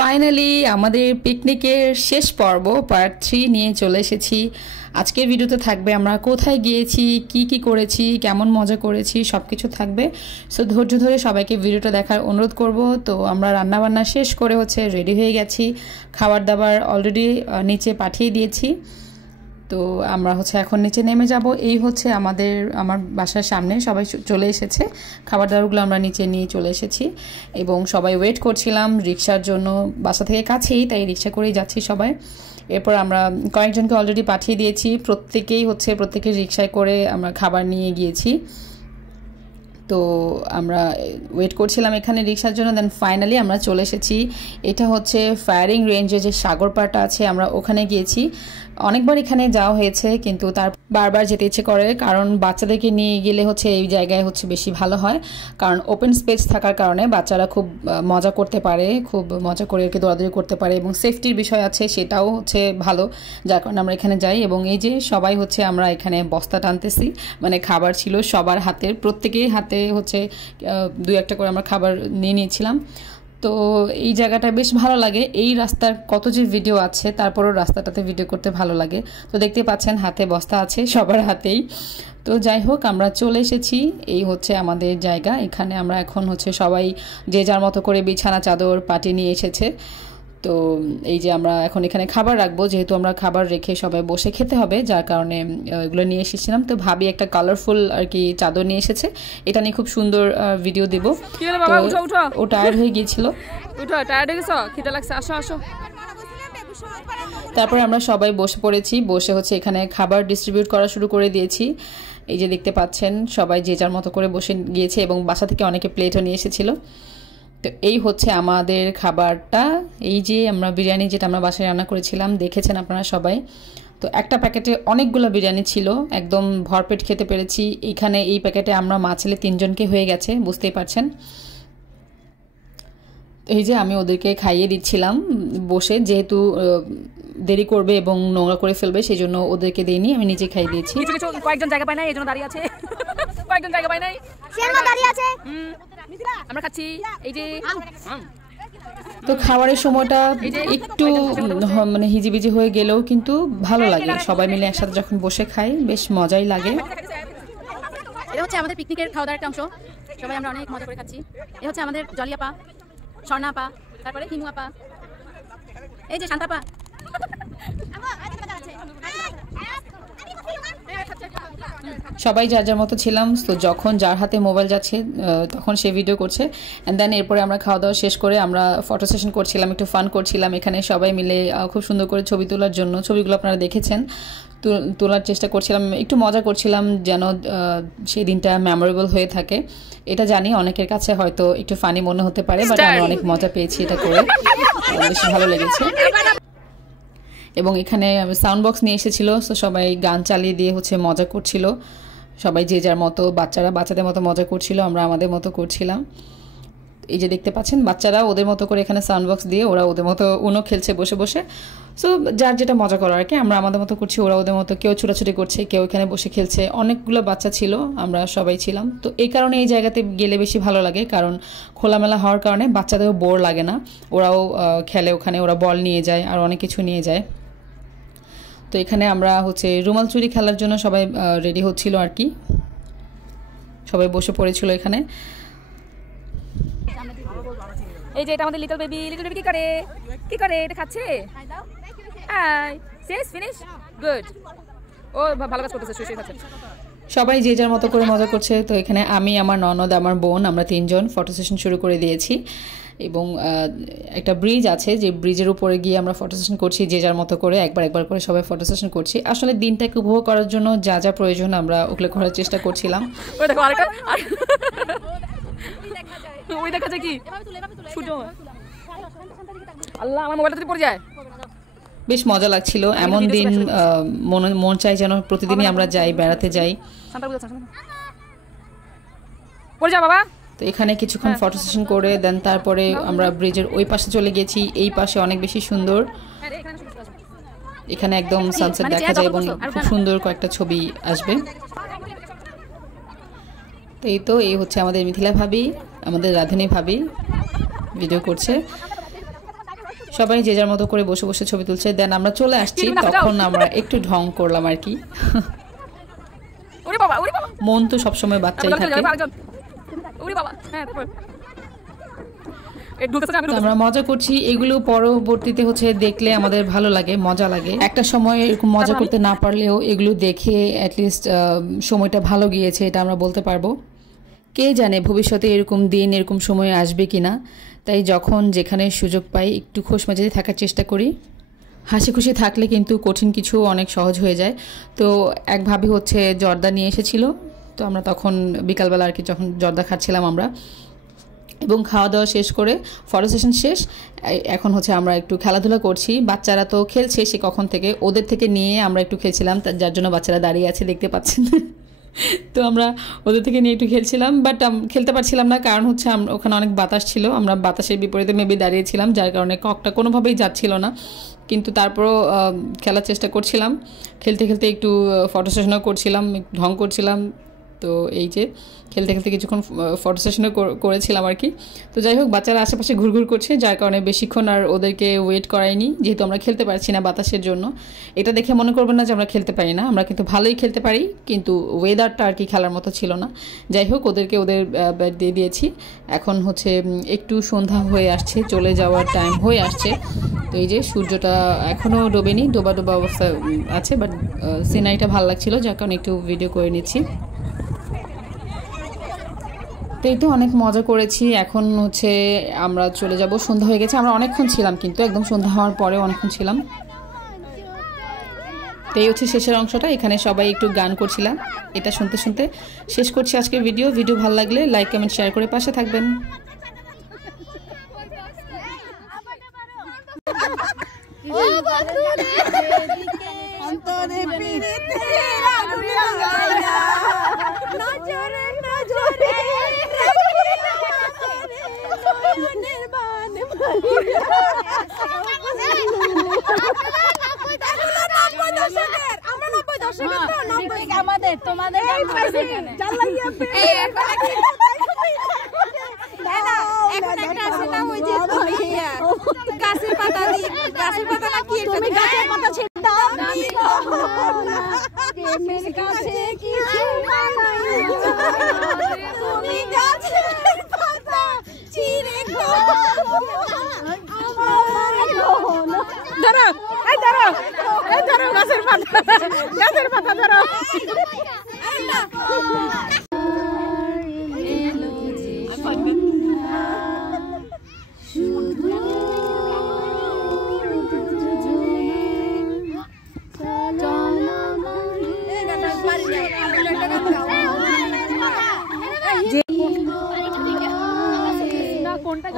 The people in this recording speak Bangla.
ফাইনালি আমাদের পিকনিকের শেষ পর্ব পার্ট 3 নিয়ে চলে এসেছি। আজকের ভিডিওতে থাকবে আমরা কোথায় গিয়েছি, কি করেছি, কেমন মজা করেছি সবকিছু থাকবে। সো ধৈর্য ধরে সবাইকে ভিডিওটা দেখার অনুরোধ করব। তো আমরা রান্নাবান্না শেষ করে রেডি হয়ে গেছি, খাবার দাবার অলরেডি নিচে পাঠিয়ে দিয়েছি। তো আমরা এখন নিচে নেমে যাব। এই আমার বাসার সামনে সবাই চলে এসেছে, খাবার দাবারগুলো আমরা নিচে নিয়ে চলে এসেছি এবং সবাই ওয়েট করছিলাম রিক্সার জন্য। বাসা থেকে কাছেই, তাই রিক্সা করেই যাচ্ছি সবাই। এরপর আমরা কয়েকজনকে অলরেডি পাঠিয়ে দিয়েছি, প্রত্যেকের রিক্সায় করে আমরা খাবার নিয়ে গিয়েছি। তো আমরা ওয়েট করছিলাম এখানে রিক্সার জন্য। দেন ফাইনালি আমরা চলে এসেছি। এটা ফায়ারিং রেঞ্জে যে সাগর পাড়টা আছে, আমরা ওখানে গিয়েছি। অনেকবার এখানে যাওয়া হয়েছে, কিন্তু তার বারবার যেতে ইচ্ছে করে, কারণ বাচ্চাদেরকে নিয়ে গেলে এই জায়গায় বেশি ভালো হয়। কারণ ওপেন স্পেস থাকার কারণে বাচ্চারা খুব মজা করতে পারে, খুব মজা করে দৌড়াদৌড়ি করতে পারে এবং সেফটির বিষয় আছে, সেটাও ভালো, যার কারণে আমরা এখানে যাই। এবং এই যে সবাই আমরা এখানে বস্তা টানতেছি, মানে খাবার ছিল সবার হাতের, প্রত্যেকের হাতে দুই একটা করে আমরা খাবার নিয়ে নিয়েছিলাম। তো এই জায়গাটা বেশ ভালো লাগে। এই রাস্তার কত যে ভিডিও আছে, তারপরও রাস্তাটাতে ভিডিও করতে ভালো লাগে। তো দেখতে পাচ্ছেন হাতে বস্তা আছে সবার হাতেই। তো যাই হোক, আমরা চলে এসেছি। এই আমাদের জায়গা। এখানে আমরা এখন সবাই যে যার মতো করে বিছানা চাদর পাটি নিয়ে এসেছে। তো এই যে আমরা এখন এখানে খাবার রাখবো, যেহেতু আমরা খাবার রেখে সবাই বসে খেতে হবে, যার কারণে এগুলো নিয়ে এসেছিলাম। তো ভাবি একটা কালারফুল চাদর নিয়ে এসেছে, এটা নিয়ে খুব সুন্দর ভিডিও দেব। ও টায়ার্ড হয়ে গিয়েছিল। তারপরে আমরা সবাই বসে পড়েছি, বসে এখানে খাবার ডিস্ট্রিবিউট করা শুরু করে দিয়েছি। এই যে দেখতে পাচ্ছেন সবাই যে যার মতো করে বসে গিয়েছে এবং বাসা থেকে অনেকে প্লেটও নিয়ে এসেছিল। তো এই আমাদের খাবারটা। এই যে আমরা বিরিয়ানি, যেটা আমরা বাসায় রান্না করেছিলাম, দেখেছেন আপনারা সবাই। তো একটা প্যাকেটে অনেকগুলো বিরিয়ানি ছিল, একদম ভরপেট খেতে পেরেছি। এখানে এই প্যাকেটে আমরা মা ছেলে 3 জনকে হয়ে গেছে, বুঝতেই পারছেন। এই যে আমি ওদেরকে খাইয়ে দিচ্ছিলাম বসে, যেহেতু দেরি করবে এবং নোংরা করে ফেলবে, সেই জন্য ওদেরকে দিইনি, আমি নিজে খাইয়ে দিয়েছি। কয়েকজন জায়গা পায় না, এই জন্য দাঁড়িয়ে আছে। কয়েকজন জায়গা পায় নাই, দাঁড়িয়ে আছে, আমরা খাচ্ছি। এই যে তো খাবারের সময়টা একটু মানে হিজিবিজি হয়ে গেলেও কিন্তু ভালো লাগে, সবাই মিলে একসাথে যখন বসে খাই বেশ মজাই লাগে। এটা আমাদের পিকনিকের খাওয়া দাওয়ার একটা অংশ, সবাই আমরা অনেক মজা করে খাচ্ছি। এ আমাদের জলি আপা, স্বর্ণা আপা, তারপরে হিমু আপা, এই যে শান্তা আপা। সবাই যার যার মতো ছিলাম। তো যখন যার হাতে মোবাইল যাচ্ছে তখন সে ভিডিও করছে। অ্যান্ড দেন এরপরে আমরা খাওয়া দাওয়া শেষ করে আমরা ফটো সেশন করছিলাম, একটু ফান করছিলাম এখানে সবাই মিলে, খুব সুন্দর করে ছবি তোলার জন্য। ছবিগুলো আপনারা দেখেছেন, তোলার চেষ্টা করছিলাম, একটু মজা করছিলাম যেন সেই দিনটা মেমোরেবল হয়ে থাকে। এটা জানি অনেকের কাছে হয়তো একটু ফানি মনে হতে পারে, বাট আমরা অনেক মজা পেয়েছি এটা করে, বেশি ভালো লেগেছে। এবং এখানে সাউন্ড বক্স নিয়ে এসেছিল, তো সবাই গান চালিয়ে দিয়ে মজা করছিল। সবাই যে যার মতো, বাচ্চারা বাচ্চাদের মতো মজা করছিল, আমরা আমাদের মতো করছিলাম। এই যে দেখতে পাচ্ছেন বাচ্চারা ওদের মতো করে এখানে সাউন্ড বক্স দিয়ে ওরা ওদের মতো উনো খেলছে বসে বসে। সো যার যেটা মজা করার আমরা আমাদের মতো করছি, ওরা ওদের মতো, কেউ ছোটাছুটি করছে, কেউ এখানে বসে খেলছে। অনেকগুলো বাচ্চা ছিল, আমরা সবাই ছিলাম। তো এই কারণে এই জায়গাতে গেলে বেশি ভালো লাগে, কারণ খোলামেলা হওয়ার কারণে বাচ্চাদেরও বোর লাগে না, ওরাও খেলে ওখানে, ওরা বল নিয়ে যায় আর অনেক কিছু নিয়ে যায়। তো এখানে আমরা রুমাল চুরি খেলার জন্য সবাই রেডি হচ্ছিল আর কি, সবাই বসে পড়েছিল এখানে। এই যে এটা আমাদের লিটল বেবি কি করে এটা খাচ্ছে। হাই শেষ ফিনিশ গুড, ও ভালো কাজ করতেছে, শুয়ে খাচ্ছে। সবাই যে যার মতো করে মজা করছে। তো এখানে আমি, আমার ননদ, আমার বোন, আমরা 3 জন ফটো সেশন শুরু করে দিয়েছি। এবং একটা ব্রিজ আছে, যে ব্রিজের উপরে গিয়ে আমরা ফটো সেশন করছি, যে যার মতো করে একবার করে সবাই ফটো সেশন করছি। আসলে দিনটাকে উপভোগ করার জন্য যা যা প্রয়োজন আমরা ওগুলো করার চেষ্টা করছিলাম। ওই দেখা যায় কি আল্লাহ, আমার মোবাইলটা যদি পড়ে যায়। বেশ মজা লাগছিল। এমন দিন মন চাই যেন প্রতিদিনই আমরা যাই, বেড়াতে যাই। পড়ে যা বাবা। তো এখানে কিছুক্ষণ ফটো সেশন করে দেন তারপরে আমরা ব্রিজের ওই পাশে চলে গেছি। এই পাশে অনেক বেশি সুন্দর, এখানে একদম সানসেট দেখা যায় এবং খুব সুন্দর কয়েকটা ছবি আসবে। তো এই আমাদের মিথিলা ভাবি, আমাদের রাধিনী ভাবি ভিডিও করছে। সবাই যে যার মতো করে বসে বসে ছবি তুলছে। দেন আমরা চলে আসছি, তখন আমরা একটু ঢং করলাম আর কি। মন তো সবসময় বাচ্চাই থাকে। আমরা মজা করছি, এগুলো পরবর্তীতে হচ্ছে দেখলে আমাদের ভালো লাগে, মজা লাগে। একটা সময় এরকম মজা করতে না পারলেও এগুলো দেখে অ্যাটলিস্ট সময়টা ভালো গিয়েছে এটা আমরা বলতে পারবো। কে জানে ভবিষ্যতে এরকম দিন এরকম সময় আসবে কিনা। তাই যখন যেখানে সুযোগ পাই একটু খোশমেজাজে থাকার চেষ্টা করি। হাসি খুশি থাকলে কিন্তু কঠিন কিছু অনেক সহজ হয়ে যায়। তো এক ভাবি হচ্ছে জর্দা নিয়ে এসেছিল, তো আমরা তখন বিকালবেলা আর কি যখন জর্দা খাচ্ছিলাম আমরা, এবং খাওয়া দাওয়া শেষ করে ফটো সেশন শেষ, এখন হচ্ছে আমরা একটু খেলাধুলা করছি। বাচ্চারা তো খেলছে সে কখন থেকে, ওদের থেকে নিয়ে আমরা একটু খেলছিলাম, যার জন্য বাচ্চারা দাঁড়িয়ে আছে দেখতে পাচ্ছেন। তো আমরা ওদের থেকে নিয়ে একটু খেলছিলাম, বাট খেলতে পারছিলাম না, কারণ হচ্ছে ওখানে অনেক বাতাস ছিল, আমরা বাতাসের বিপরীতে মেবি দাঁড়িয়েছিলাম, যার কারণে ককটা কোনোভাবেই যাচ্ছিল না। কিন্তু তারপরও খেলার চেষ্টা করছিলাম, খেলতে খেলতে একটু ফটো সেশনও করছিলাম, ঢং করছিলাম। তো এই যে খেলতে খেলতে কিছুক্ষণ ফটো সেশনও করেছিলাম আর কি। তো যাই হোক, বাচ্চারা আশেপাশে ঘুরঘুর করছে, যার কারণে বেশিক্ষণ আর ওদেরকে ওয়েট করাইনি, যেহেতু আমরা খেলতে পারছি না বাতাসের জন্য। এটা দেখে মনে করবেন না যে আমরা খেলতে পারি না, আমরা কিন্তু ভালোই খেলতে পারি, কিন্তু ওয়েদারটা আর কি খেলার মতো ছিল না। যাই হোক, ওদেরকে ওদের ব্যাট দিয়ে দিয়েছি। এখন হচ্ছে একটু সন্ধ্যা হয়ে আসছে, চলে যাওয়ার টাইম হয়ে আসছে। তো এই যে সূর্যটা এখনও ডোবেনি, ডোবা ডোবা অবস্থা আছে, বাট সিনারিটা ভালো লাগছিল, যার কারণে একটু ভিডিও করে নিচ্ছি। তো এই তো অনেক মজা করেছি। এখন হচ্ছে আমরা চলে যাব, সন্ধ্যা হয়ে গেছে, আমরা অনেকক্ষণ ছিলাম, কিন্তু একদম সন্ধ্যা হওয়ার পরে অনেকক্ষণ ছিলাম। তো এই হচ্ছে শেষের অংশটা, এখানে সবাই একটু গান করছিলাম, এটা শুনতে শুনতে শেষ করছি আজকের ভিডিও। ভালো লাগলে লাইক কমেন্ট শেয়ার করে পাশে থাকবেন। আমাদের তোমাদের গাছের পাতা না কি গাছের পাতা ধরো গাছের পাতা ধরো। কোনটা